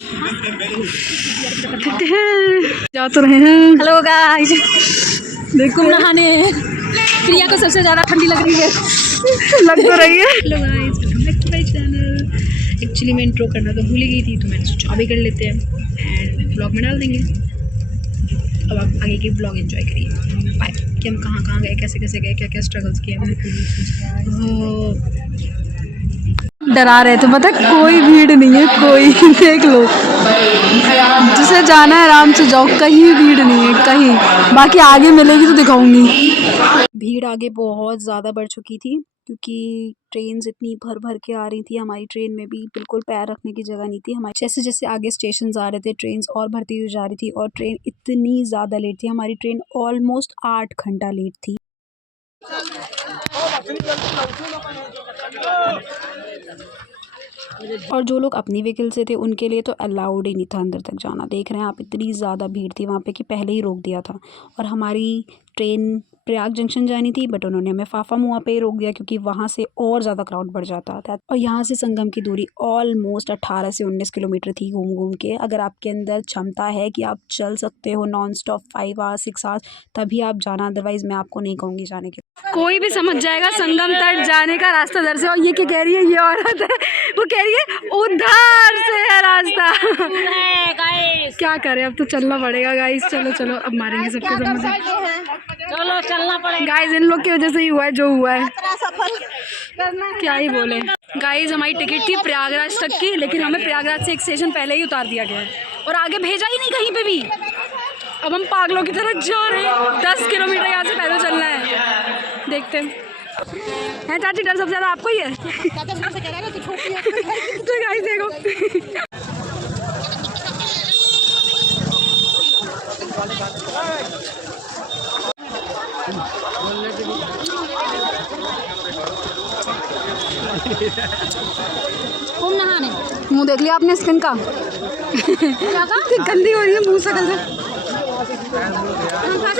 जा तो रहे हैं। हेलो गाइस, देखो नहाने प्रिया को सबसे ज़्यादा ठंडी लग रही है। लग तो रही है। Hello guys, welcome back to my channel. Actually मैं इंट्रो करना तो भूल ही गई थी, तो मैंने सोचा अभी कर लेते हैं एंड ब्लॉग में डाल देंगे। अब आप आगे की ब्लॉग एंजॉय करिए। बाय। कि हम कहाँ कहाँ गए, कैसे कैसे गए, क्या क्या स्ट्रगल्स किए हमने। डरा रहे थे, पता कोई भीड़ नहीं है, कोई देख लो, जिसे जाना है आराम से जाओ, कहीं भीड़ नहीं है कहीं। बाकी आगे मिलेगी तो दिखाऊंगी। भीड़ आगे बहुत ज़्यादा बढ़ चुकी थी क्योंकि ट्रेन्स इतनी भर भर के आ रही थी। हमारी ट्रेन में भी बिल्कुल पैर रखने की जगह नहीं थी। हमारे जैसे जैसे आगे स्टेशन आ रहे थे, ट्रेन्स और भरती हुई जा रही थी और ट्रेन इतनी ज़्यादा लेट थी। हमारी ट्रेन ऑलमोस्ट 8 घंटा लेट थी। और जो लोग अपनी व्हीकल से थे उनके लिए तो अलाउड ही नहीं था अंदर तक जाना। देख रहे हैं आप, इतनी ज़्यादा भीड़ थी वहाँ पे कि पहले ही रोक दिया था। और हमारी ट्रेन प्रयाग जंक्शन जानी थी, बट उन्होंने हमें फाफा मुआ पे ही रोक दिया क्योंकि वहाँ से और ज़्यादा क्राउड बढ़ जाता था। और यहाँ से संगम की दूरी ऑलमोस्ट 18 से 19 किलोमीटर थी घूम घूम के। अगर आपके अंदर क्षमता है कि आप चल सकते हो नॉन स्टॉप 5 आवर्स 6 आवर्स, तभी आप जाना, अदरवाइज़ मैं आपको नहीं कहूँगी जाने के। कोई भी समझ जाएगा संगम तट जाने का रास्ता दर से। और ये क्या कह रही है, ये औरत है, वो कह रही है उधर से है रास्ता। क्या करें, अब तो चलना पड़ेगा गाइस। चलो चलो, अब मारेंगे सबके समझ। चलो चलना पड़ेगा गाइस, इन लोग की वजह से ही हुआ है जो हुआ है, क्या ही बोले। गाइस, हमारी टिकट थी प्रयागराज तक की, लेकिन हमें प्रयागराज से एक स्टेशन पहले ही उतार दिया गया है और आगे भेजा ही नहीं कहीं पे भी। अब हम पागलों की तरह जा रहे हैं। 10 किलोमीटर यहाँ से पैदल चलना है। देखते हैं चाची, डर सबसे ज़्यादा आपको ही है। तो गाइस देखो, नहाने मुँह देख लिया आपने स्किन का। गंदी हो रही है मुँह शक्ल से।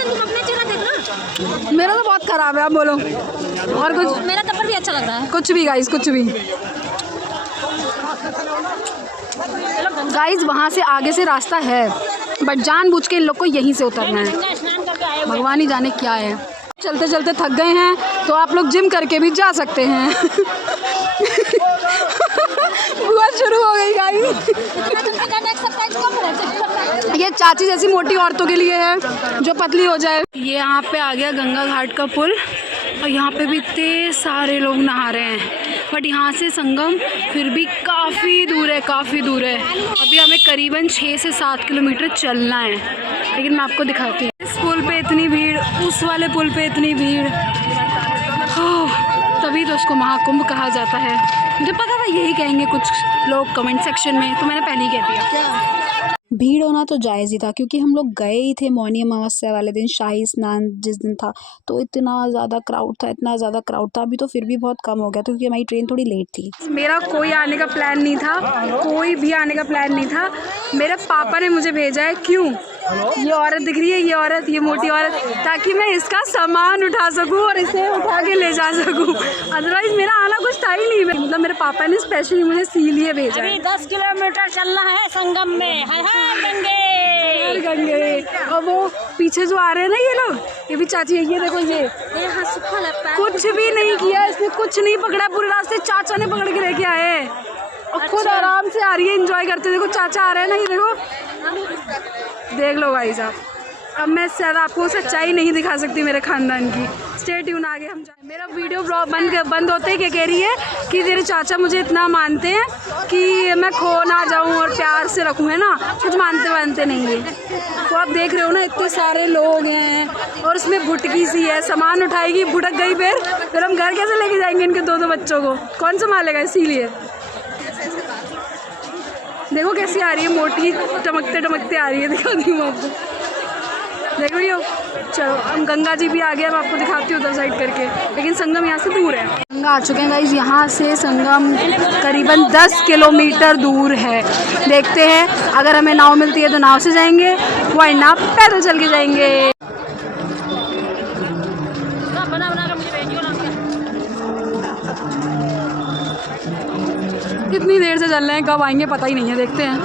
तुम अपना चेहरा देखना। मेरा तो बहुत खराब है, आप बोलो। और कुछ? मेरा तब्बर भी अच्छा लग रहा है। कुछ भी गाइस, कुछ भी। गाइस, वहाँ से आगे से रास्ता है, बट जानबूझ के इन लोग को यहीं से उतरना है। भगवान ही जाने क्या है। चलते चलते थक गए हैं तो आप लोग जिम करके भी जा सकते हैं। बुआ शुरू हो गई गाइस। ये चाची जैसी मोटी औरतों के लिए है जो पतली हो जाए। ये यहाँ पे आ गया गंगा घाट का पुल और यहाँ पे भी इतने सारे लोग नहा रहे हैं, बट यहाँ से संगम फिर भी काफ़ी दूर है, काफ़ी दूर है। अभी हमें करीबन 6 से 7 किलोमीटर चलना है, लेकिन मैं आपको दिखाती हूँ। इस पुल पे इतनी भीड़, उस वाले पुल पे इतनी भीड़, तभी तो उसको महाकुंभ कहा जाता है। मुझे पता था यही कहेंगे कुछ लोग कमेंट सेक्शन में, तो मैंने पहले ही कह दिया। भीड़ होना तो जायज़ ही था क्योंकि हम लोग गए ही थे मौनी अमावस्या वाले दिन, शाही स्नान जिस दिन था, तो इतना ज़्यादा क्राउड था, इतना ज़्यादा क्राउड था। अभी तो फिर भी बहुत कम हो गया था क्योंकि हमारी ट्रेन थोड़ी लेट थी। मेरा कोई आने का प्लान नहीं था, कोई भी आने का प्लान नहीं था। मेरे पापा ने मुझे भेजा है। क्यों? ये औरत दिख रही है, ये औरत, ये मोटी औरत, ताकि मैं इसका सामान उठा सकूं और इसे उठा के ले जा सकूं। अदरवाइज मेरा आना कुछ था ही नहीं। मतलब मेरे पापा ने स्पेशली मुझे इसीलिए भेजा है। 10 किलोमीटर चलना है संगम में। हर हर गंगे, गंगे। और वो पीछे जो आ रहे हैं ना ये लोग, ये भी चाची है, ये देखो, ये कुछ भी नहीं किया इसने, कुछ नहीं पकड़ा पूरे रास्ते, चाचा ने पकड़ के लेके आए और खुद आराम से आ रही है एंजॉय करते। देखो चाचा आ रहे हैं ना, ये देखो, देख लो भाई साहब। अब मैं ज़्यादा आपको सच्चाई नहीं दिखा सकती मेरे खानदान की। स्टे ट्यून, आगे हम जाए। मेरा वीडियो बंद होते ही क्या कह रही है कि तेरे चाचा मुझे इतना मानते हैं कि मैं खो ना जाऊं और प्यार से रखूं, है ना, कुछ मानते नहीं है। तो आप देख रहे हो ना, इतने सारे लोग हैं और उसमें भुटकी सी है, सामान उठाएगी, भुटक गई, फिर हम घर कैसे लेके जाएंगे इनके 2-2 बच्चों को, कौन संभालेगा? इसीलिए देखो कैसी आ रही है, मोटी, टमकते टमकते आ रही है। दिखा दी मैं आपको, देख रही हो। चलो, हम गंगा जी भी आ गए, मैं आपको दिखाती हूँ उधर साइड करके, लेकिन संगम यहाँ से दूर है। गंगा आ चुके हैं गाइस, यहाँ से संगम करीबन 10 किलोमीटर दूर है। देखते हैं, अगर हमें नाव मिलती है तो नाव से जाएंगे, वरना पैदल चल के जाएंगे। कितनी देर से चल रहे हैं, कब आएंगे पता ही नहीं है। देखते हैं।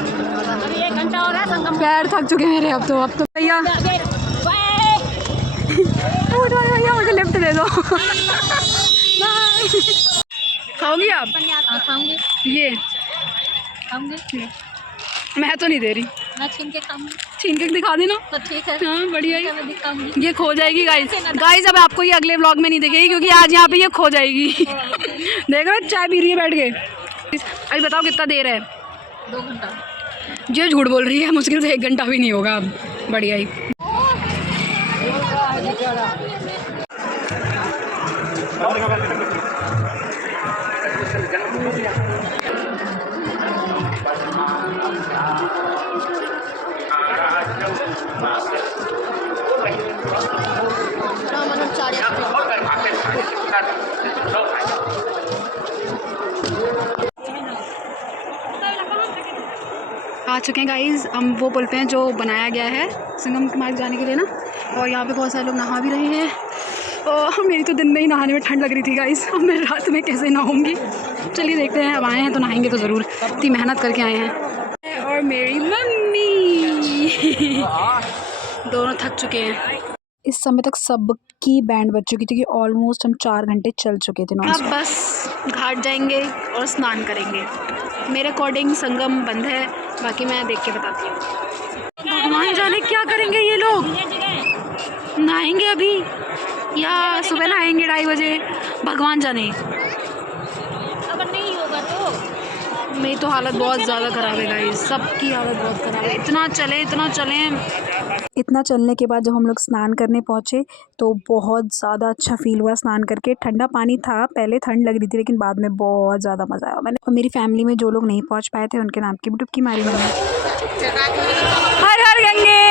अभी 1 घंटा हो रहा है संगम। पैर थक चुके हैं मेरे अब तो भैया भैया मुझे लिफ्ट दे दो। खाओगी आप? खाऊंगी। ये खाऊंगी। मैं तो नहीं दे रही। मैं छीन के खाऊंगी। छीन के दिखा देना। तो ठीक है। हाँ बढ़िया ही। मैं दिखाऊंगी। ये खो जाएगी गाइस अब आपको ये अगले व्लॉग में नहीं दिखेगी क्योंकि आज यहाँ पे ये खो जाएगी। देख रहे हो चाय पी रही है बैठ के। अभी बताओ कितना देर है? 2 घंटा। जो झूठ बोल रही है मुश्किल से 1 घंटा भी नहीं होगा अब। बढ़िया ही। आ चुके हैं गाइस हम वो पुल पे हैं जो बनाया गया है संगम के मार्ग जाने के लिए ना। और यहाँ पे बहुत सारे लोग नहा भी रहे हैं। और मेरी तो दिन में ही नहाने में ठंड लग रही थी गाइस। अब मैं रात में कैसे नहाऊंगी? चलिए देखते हैं। अब आए हैं तो नहाएंगे तो ज़रूर। इतनी मेहनत करके आए हैं। और मेरी मम्मी दोनों थक चुके हैं। इस समय तक सबकी बैंड बज चुकी थी कि ऑलमोस्ट हम 4 घंटे चल चुके थे नॉन अब स्टॉप। बस घाट जाएंगे और स्नान करेंगे। मेरे अकॉर्डिंग संगम बंद है, बाकी मैं देख के बताती हूँ। भगवान जाने क्या करेंगे ये लोग। नहाएंगे अभी या सुबह नहाएंगे 2:30 बजे, भगवान जाने। अगर नहीं होगा तो मेरी तो हालत बहुत ज़्यादा ख़राब है गाइस। सबकी हालत बहुत ख़राब है। इतना चलें। इतना चलने के बाद जब हम लोग स्नान करने पहुँचे तो बहुत ज़्यादा अच्छा फील हुआ स्नान करके। ठंडा पानी था, पहले ठंड लग रही थी लेकिन बाद में बहुत ज़्यादा मज़ा आया। मैंने और मेरी फैमिली में जो लोग नहीं पहुँच पाए थे उनके नाम की भी डुबकी मारी मैंने। हर हर गंगे।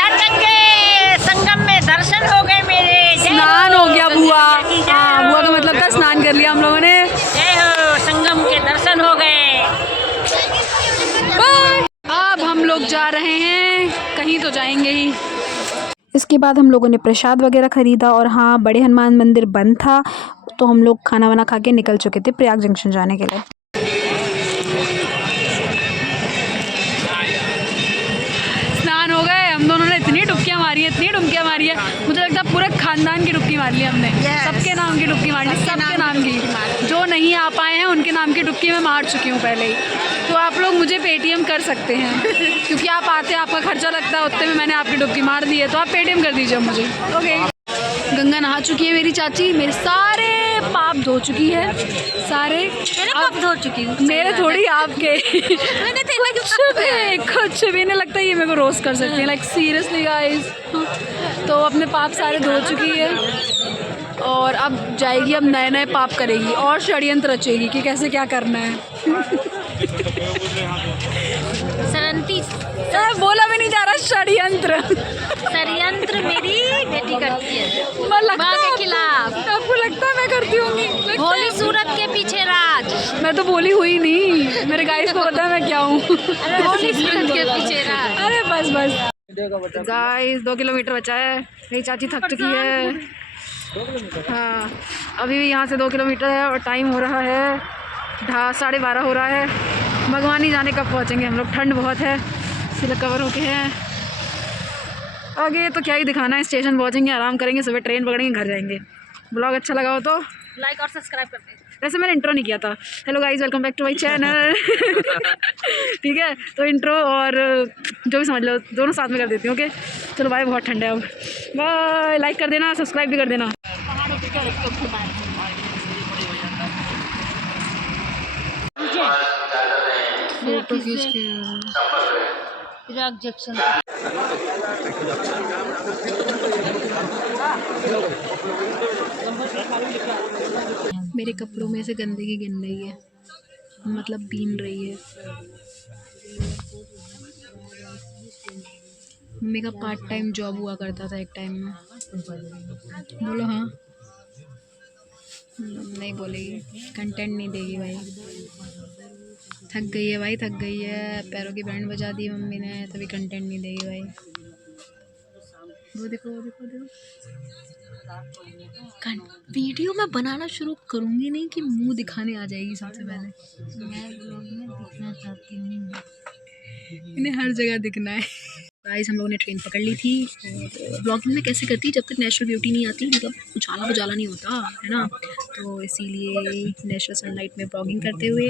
हर गंगे संगम में दर्शन हो गए मेरे। स्नान हो गया बुआ। हाँ बुआ का मतलब था स्नान कर लिया हम लोगों ने। जय हो, संगम के दर्शन हो गए। अब हम लोग जा रहे हैं, कहीं तो जाएंगे ही। इसके बाद हम लोगों ने प्रसाद वगैरह ख़रीदा और हाँ बड़े हनुमान मंदिर बंद था तो हम लोग खाना वाना खा के निकल चुके थे प्रयाग जंक्शन जाने के लिए। स्नान हो गए हम दोनों ने। इतनी डुबकियाँ मारी है मुझे लगता है पूरे खानदान की डुबकी मार ली हमने। सबके नाम की डुबकी मार ली, सबके नाम की। जो नहीं आ पाए हैं उनके नाम की डुबकी मैं मार चुकी हूँ पहले ही। तो आप लोग मुझे पेटीएम कर सकते हैं क्योंकि आप आते हैं, आपका खर्चा लगता है, उतने में मैंने आपकी डुबकी मार दी है। तो आप पेटीएम कर दीजिए मुझे। ओके। गंगा नहा चुकी है मेरी चाची। मेरे सारे पाप धो चुकी है। सारे पाप धो चुकी हूँ। मेरे थोड़ी आपके। कुछ भी नहीं लगता ये मेरे को रोस्ट कर सकती है लाइक सीरियसली गाइस। तो अपने पाप सारे धो चुकी है और अब जाएगी, अब नए पाप करेगी और षड्यंत्र रचेगी कि कैसे क्या करना है। सरंती बोला भी नहीं जा रहा षड्यंत्र। षड्यंत्र मेरी बेटी करती है माँ के खिलाफ। आपको लगता है मैं करती होंगी? भोली सूरत के पीछे राज। मैं तो बोली हुई नहीं, मेरे गाइस को पता है मैं क्या हूँ। भोली सूरत के पीछे राज। अरे बस गाइस 2 किलोमीटर बचा है। मेरी चाची थक चुकी है। हाँ अभी भी यहाँ से 2 किलोमीटर है और टाइम हो रहा है 12:30 हो रहा है। भगवान ही जाने कब पहुँचेंगे हम लोग। ठंड बहुत है इसलिए कवर होके हैं। आगे तो क्या ही दिखाना है। स्टेशन पहुँचेंगे, आराम करेंगे, सुबह ट्रेन पकड़ेंगे, घर जाएंगे। ब्लॉग अच्छा लगा हो तो लाइक और सब्सक्राइब कर दें। वैसे मैंने इंट्रो नहीं किया था। Hello guys, welcome back to my channel. ठीक है तो इंट्रो और जो भी समझ लो दोनों साथ में कर देती हूँ। ओके चलो बाय। बहुत ठंड है अब। बाय। लाइक कर देना, सब्सक्राइब भी कर देना। फोटो खींच के प्रयाग जंक्शन। मेरे कपड़ों में से गंदगी गिन रही है, मतलब बीन रही है। मम्मी का पार्ट टाइम जॉब हुआ करता था एक टाइम में। बोलो हाँ। नहीं बोलेगी, कंटेंट नहीं देगी भाई। थक गई है भाई, थक गई है। पैरों की बैंड बजा दी मम्मी ने, तभी कंटेंट नहीं देगी भाई। वो देखो वो देखो देखो। वीडियो मैं बनाना शुरू करूँगी नहीं कि मुंह दिखाने आ जाएगी सबसे पहले। मैं ब्लॉग में दिखना चाहती हूँ। इन्हें हर जगह दिखना है। गाइस हम लोगों ने ट्रेन पकड़ ली थी। और ब्लॉगिंग में कैसे करती जब तक नेचुरल ब्यूटी नहीं आती, मतलब उछाला बुझाला नहीं होता है ना, तो इसीलिए नेचुरल सनलाइट में ब्लॉगिंग करते हुए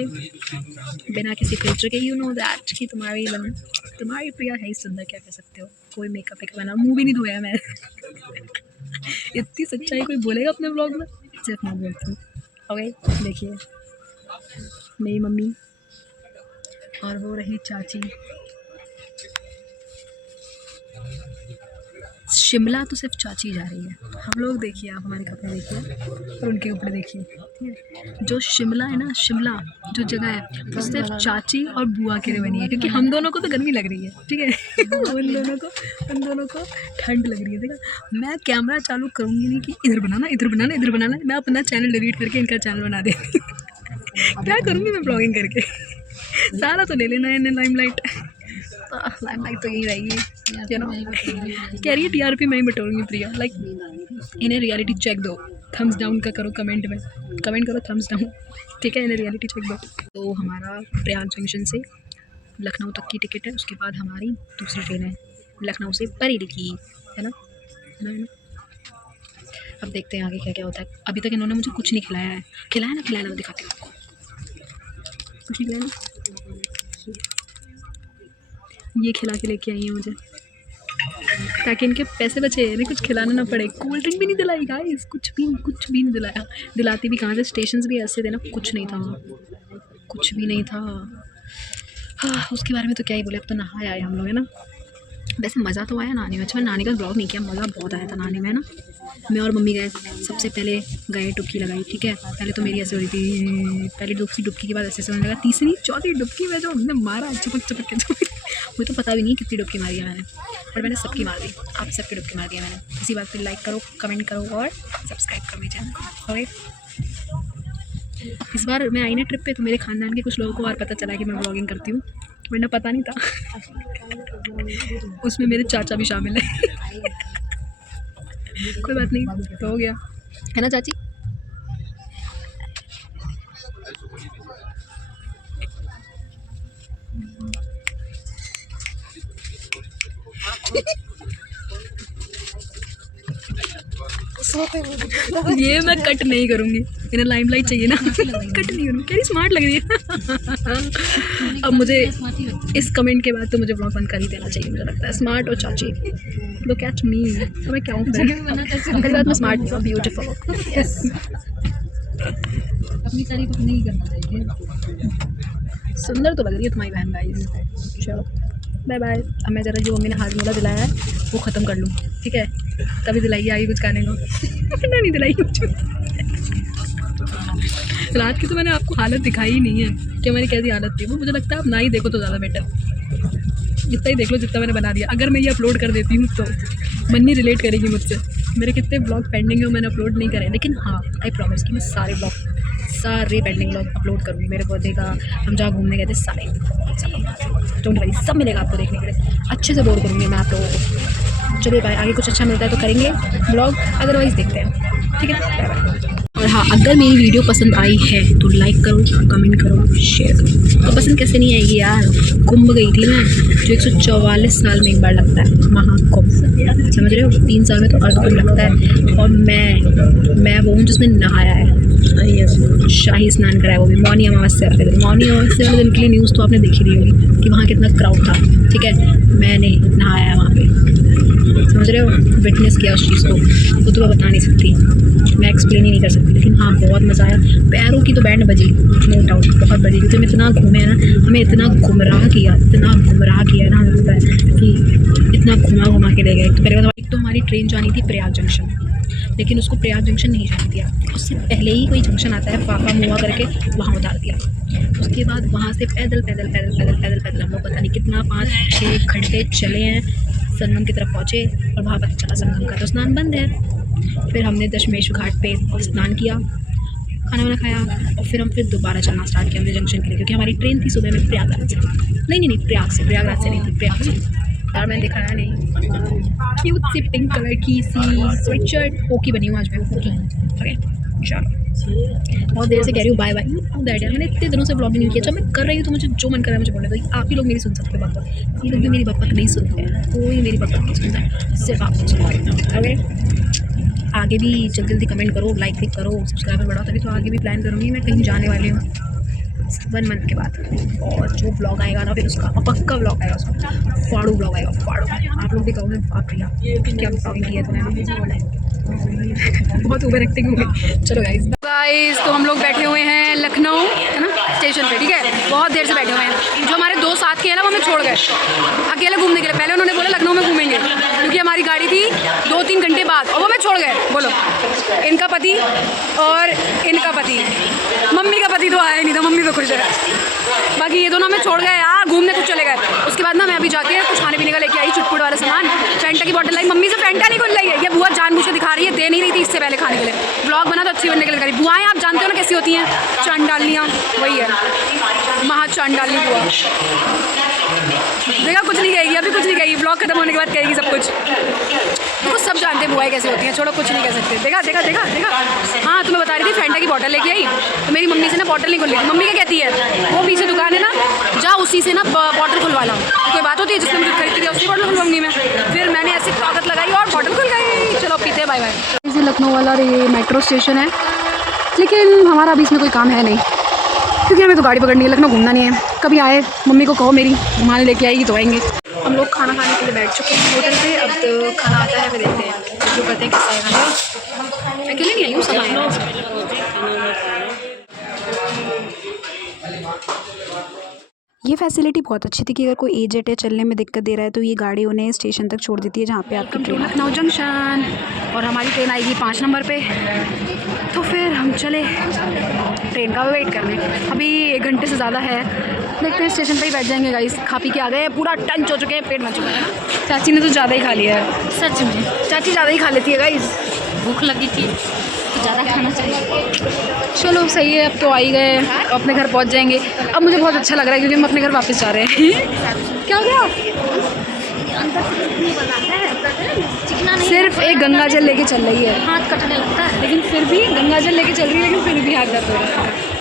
बिना किसी फिल्टर के, यू नो दैट कि तुम्हारी प्रिया है ही सुंदर, क्या कह सकते हो, कोई मेकअप वेकअप बना, मुँह भी नहीं धोया मैं। इतनी सच्चाई कोई बोलेगा अपने ब्लॉग में, सिर्फ मैं बोलती हूँ। ओके देखिए मेरी मम्मी और वो रही चाची। शिमला तो सिर्फ चाची जा रही है, हम लोग देखिए, आप हमारे कपड़े देखिए और उनके कपड़े देखिए, ठीक है। जो शिमला है ना, शिमला जो जगह है वो सिर्फ चाची और बुआ के लिए बनी है, क्योंकि हम दोनों को तो गर्मी लग रही है, ठीक है। उन दोनों को ठंड लग रही है। देखा, मैं कैमरा चालू करूँगी नहीं कि इधर बनाना इधर बनाना इधर बनाना, मैं अपना चैनल डिलीट करके इनका चैनल बना देती हूँ। क्या करूँगी मैं ब्लॉगिंग करके, सारा तो ले लेना है इन्हें लाइमलाइट, लाइमलाइट तो यही रहेगी, यू नो। कह रही है टीआरपी मैं ही बटोरूंगी प्रिया, लाइक इन्हें रियलिटी चेक दो, थम्स डाउन का करो कमेंट में, कमेंट करो थम्स डाउन, ठीक है, इन्हें रियलिटी चेक दो। तो हमारा प्रयाग जंक्शन से लखनऊ तक की टिकट है, उसके बाद हमारी दूसरी ट्रेन है लखनऊ से बरेली की, है ना। अब देखते हैं आगे क्या क्या होता है। अभी तक इन्होंने मुझे कुछ नहीं खिलाया है, खिलाया ना मैं दिखाती हूँ आपको, कुछ नहीं खिलाया ना, ये खिला के लेके आई है मुझे ताकि इनके पैसे बचे, इन्हें कुछ खिलाना ना पड़े। कोल्ड ड्रिंक भी नहीं दिलाई गाइस, कुछ भी नहीं दिलाया। दिलाती भी कहाँ से, स्टेशन भी ऐसे थे ना, कुछ नहीं था, कुछ भी नहीं था। हाँ उसके बारे में तो क्या ही बोले, अब तो नहाए आए हम लोग, है ना। वैसे मज़ा तो आया नहाने में, अच्छा मैं नहाने का ब्लॉग नहीं किया, मज़ा बहुत आया था नहाने में, है ना। मैं और मम्मी गए, सबसे पहले गए डुबकी लगाई, ठीक है। पहले तो मेरी ऐसे हो रही थी, पहली दूसरी डुबकी के बाद ऐसे होने लगा, तीसरी चौथी डुबकी में जो हमने मारा चपक के, मुझे तो पता भी नहीं कितनी डुबकी मारी है मैंने, पर मैंने सबकी मार दी, आप सबकी डुबकी मार दी है मैंने। इसी बात पर लाइक करो, कमेंट करो और सब्सक्राइब करो मेरे चैनल को, ओके। इस बार मैं आई ना ट्रिप पे, तो मेरे ख़ानदान के कुछ लोगों को और पता चला कि मैं ब्लॉगिंग करती हूँ, वरना पता नहीं था। उसमें मेरे चाचा भी शामिल है। कोई बात नहीं, तो हो गया, है ना चाची। ये मैं कट नहीं करूँगी, इन्हें लाइमलाइट चाहिए ना, कट नहीं करूँगी, क्या स्मार्ट लग रही है। अब मुझे इस कमेंट के बाद तो मुझे ब्लॉग बंद कर ही देना चाहिए, मुझे लगता है। स्मार्ट और चाची, लुक एट मी, तो मैं क्या हूँ फिर, मैं स्मार्ट हूँ, ब्यूटीफुल, यस। अपनी तारीफ नहीं करना चाहिए, सुंदर तो लग रही है तुम्हारी बहन गाइस। चलो बाय बाय। अब मैं ज़रा जो मम्मी ने हाथ मोला दिलाया है वो ख़त्म कर लूँ, ठीक है, तभी दिलाइए आगे कुछ खाने को। नहीं दिलाई मुझे। रात की तो मैंने आपको हालत दिखाई ही नहीं है कि हमारी कैसी हालत थी, वो मुझे लगता है आप ना ही देखो तो ज़्यादा बेटर, जितना ही देख लो जितना मैंने बना दिया। अगर मैं ये अपलोड कर देती हूँ तो मन्नी रिलेट करेगी मुझसे, मेरे कितने ब्लॉग पेंडिंग है मैंने अपलोड नहीं करे, लेकिन हाँ आई प्रॉमिस कि मैं सारे पेंडिंग ब्लॉग अपलोड करूँगी। मेरे बर्थडे का, हम जहाँ घूमने गए थे, सारे डोंट वरी, सब मिलेगा आपको देखने के लिए, अच्छे से बोर करूँगी मैं आप लोगों को। चलिए बाय, आगे कुछ अच्छा मिलता है तो करेंगे ब्लॉग, अदरवाइज़ देखते हैं, ठीक है, बाय बाय। और हाँ, अगर मेरी वीडियो पसंद आई है तो लाइक करो, कमेंट करो, शेयर करो। तो पसंद कैसे नहीं आएगी यार, कुंभ गई थी मैं, जो 144 साल में एक बार लगता है, महाकुंभ, समझ रहे हो, 3 साल में तो अर्धकुंभ लगता है। और मैं वो हूँ जिसने नहाया है, शाही स्नान कराया, वो भी मौनी अमावस्या वाले दिन। मौनी अमावस्या वाले दिन के लिए न्यूज़ तो आपने देखी रही होगी कि वहाँ कितना क्राउड था, ठीक है। मैंने नहाया है वहाँ पे, समझ रहे हो, विटनेस किया उस चीज़ को, वो तो मैं बता नहीं सकती, मैं एक्सप्लेन ही नहीं कर सकती, लेकिन हाँ बहुत मज़ा आया। पैरों की तो बैंड बजी, नो डाउट बहुत बजी, क्योंकि हम इतना घूमे हैं ना, हमें इतना गुमराह किया ना, हमें पता है कि इतना घुमा के ले गए। तो पहले एक तो हमारी ट्रेन जानी थी प्रयाग जंक्शन, लेकिन उसको प्रयाग जंक्शन नहीं जाने दिया, उससे पहले ही कोई जंक्शन आता है फाफा मुआ करके, वहाँ उतार दिया। उसके बाद वहाँ से पैदल हम लोग पता नहीं कितना 5-6 घंटे चले हैं, संगम की तरफ पहुँचे और वहाँ पता चला संगम का तो स्नान बंद है। फिर हमने दशमेश घाट पे स्नान किया, खाना वाना खाया, और फिर हम दोबारा चलना स्टार्ट किया हमने जंक्शन के लिए, क्योंकि हमारी ट्रेन थी सुबह में प्रयागराज से, नहीं प्रयागराज से नहीं थी, प्रयाग से। यार मैंने दिखाया नहीं, क्यूट सी पिंक कलर की सी स्वेटशर्ट, ओकी बनी हूँ आज मैं, ओके। चलो बहुत देर से कह रही हूँ बाय बाय। दैट यार मैंने इतने दिनों से ब्लॉग नहीं किया, जब मैं कर रही हूँ तो मुझे जो मन कर रहा है मुझे बोलने दो। आप ही लोग मेरी सुन सकते हो बात, ये लोग भी मेरी बात नहीं सुनते हैं, कोई मेरी बात नहीं सुनता है, सिर्फ आप सुनते हैं। ओके, आगे भी जल्दी जल्दी कमेंट करो, लाइक भी करो, सब्सक्राइबर बढ़ाओ, तभी तो आगे भी प्लान करूँगी। मैं कहीं जाने वाली हूँ 1 मंथ के बाद, और जो ब्लॉग आएगा ना फिर उसका पक्का ब्लॉग आएगा, उसका फाड़ू ब्लॉग आएगा, फाड़ू। आप लोग भी कहोगे बाप रे क्या ब्लॉगिंग किया तूने, बहुत ओवर एक्टिंग हो गई। चलो गाइस तो हम लोग बैठे हुए हैं लखनऊ है ना स्टेशन पे, ठीक है, बहुत देर से बैठे हुए हैं। जो हमारे 2 साथ के हैं ना वो हमें छोड़ गए अकेले घूमने के लिए। पहले उन्होंने बोला लखनऊ में घूमेंगे क्योंकि हमारी गाड़ी थी 2-3 घंटे बाद, और वो हमें छोड़ गए। बोलो, इनका पति और इनका पति, मम्मी का पति तो आया ही नहीं था, मम्मी तो खुश है। बाकी ये दोनों हमें छोड़ गए यार, घूमने कुछ चले गए। उसके बाद ना मैं अभी जाके कुछ खाने पीने का लेके आई, चुटपुट वाला सामान, फैंटा की बोतल लाई। मम्मी से फैंटा नहीं खुल रही है, ये बुआ जानबूझ के दिखा रही है, दे नहीं रही थी इससे पहले खाने के लिए। ब्लॉग बना तो अच्छी बनने के लिए करी। बुआएं आप जानते हो ना कैसी होती हैं, चांडालियाँ, वही है महा चांडाली बुआ। देखा कुछ नहीं कहेगी, अभी कुछ नहीं कहेगी, ब्लॉग खत्म होने के बाद कहेगी सब कुछ। देखो सब जानते हैं बुआएं कैसी होती हैं, छोड़ो कुछ नहीं कह सकते। देखा देखा देखा देखा। हाँ तुम्हें बता रही थी फैंटा की बोतल लेके आई, तो मेरी मम्मी से ना बोतल नहीं खुल रही। मम्मी क्या कहती है, वो पीछे दुकान है ना, जा उसी से ना बोतल खुलवा ला। कोई बात होती है जिसने मुझे खरीद दिया उसकी बोतल खुलवाऊंगी मैं। फिर मैंने ऐसी ताकत लगाई और बोतल खुल गई। चलो पीते बाय बाय। इसी लखनऊ वाला ये मेट्रो स्टेशन है, लेकिन हमारा अभी इसमें कोई काम है नहीं क्योंकि हमें तो गाड़ी पकड़नी है, लखनऊ घूमना नहीं है। कभी आए मम्मी को कहो मेरी घुमाने लेके आएगी तो आएंगे। हम लोग खाना खाने के लिए बैठ चुके हैं होटल पे, अब तो खाना आता है फिर देखते हैं जो करते हैं कैसा है खाना। अकेले नहीं आई हूँ, सब आए हैं। ये फैसिलिटी बहुत अच्छी थी कि अगर कोई एजेड है, चलने में दिक्कत दे रहा है, तो ये गाड़ी उन्हें स्टेशन तक छोड़ देती है जहाँ पे आपकी ट्रेन। लखनऊ जंक्शन, और हमारी ट्रेन आएगी 5 नंबर पे, तो फिर हम चले ट्रेन का वेट करने। अभी 1 घंटे से ज़्यादा है, देखते हैं स्टेशन पे ही बैठ जाएंगे गाइस। खा पी के आ गए, पूरा टंच हो चुके हैं, पेट मच चुका है ना। चाची ने तो ज़्यादा ही खा लिया है, सच में चाची ज़्यादा ही खा लेती है गाइस, भूख लगी थी तो ज़्यादा खाना चाहिए। चलो सही है, अब तो आ ही गए, अपने घर पहुंच जाएंगे। अब मुझे बहुत अच्छा लग रहा है क्योंकि हम अपने घर वापस जा रहे हैं। क्या हो गया? चिकना नहीं, सिर्फ एक गंगा जल लेके चल रही है, हाथ कटने लगता है। लेकिन फिर भी गंगा जल लेके चल रही है, लेकिन फिर भी हाथ दर्द हो रहा है।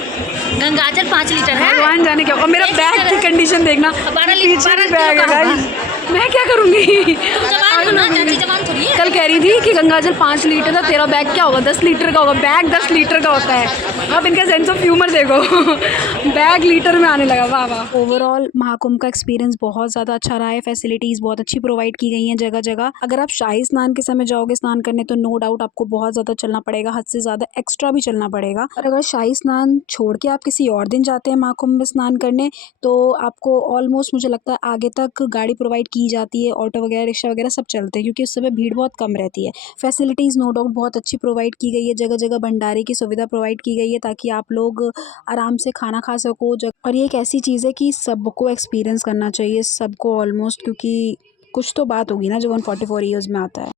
गंगाजल 5 लीटर है, भगवान जाने क्या। और मेरा बैग की कंडीशन देखना, 12 पीछे लीटर बैग है गाइस, मैं क्या करूँगी। जवान हो ना, चाची जवान थोड़ी है। कल कह रही थी कि गंगाजल 5 लीटर था, तेरा बैग क्या होगा 10 लीटर का होगा। बैग 10 लीटर का होता है। अब इनका सेंस ऑफ ह्यूमर देखो, बैग लीटर में आने लगा। वाह वाह। ओवरऑल महाकुंभ का एक्सपीरियंस बहुत ज़्यादा अच्छा रहा है। फैसिलिटीज़ बहुत अच्छी प्रोवाइड की गई हैं जगह जगह। अगर आप शाही स्नान के समय जाओगे स्नान करने तो नो डाउट आपको बहुत ज़्यादा चलना पड़ेगा, हद से ज़्यादा एक्स्ट्रा भी चलना पड़ेगा। और अगर शाही स्नान छोड़ के आप किसी और दिन जाते हैं महाकुंभ में स्नान करने, तो आपको ऑलमोस्ट मुझे लगता है आगे तक गाड़ी प्रोवाइड की जाती है, ऑटो वगैरह रिक्शा वगैरह सब चलते हैं क्योंकि उस समय भीड़ बहुत कम रहती है। फैसिलिटीज़ नो डाउट बहुत अच्छी प्रोवाइड की गई है, जगह जगह भंडारे की सुविधा प्रोवाइड की गई है ताकि आप लोग आराम से खाना खा सको। और ये एक ऐसी चीज़ है कि सबको एक्सपीरियंस करना चाहिए, सबको ऑलमोस्ट, क्योंकि कुछ तो बात होगी ना जो 144 ईयर्स में आता है।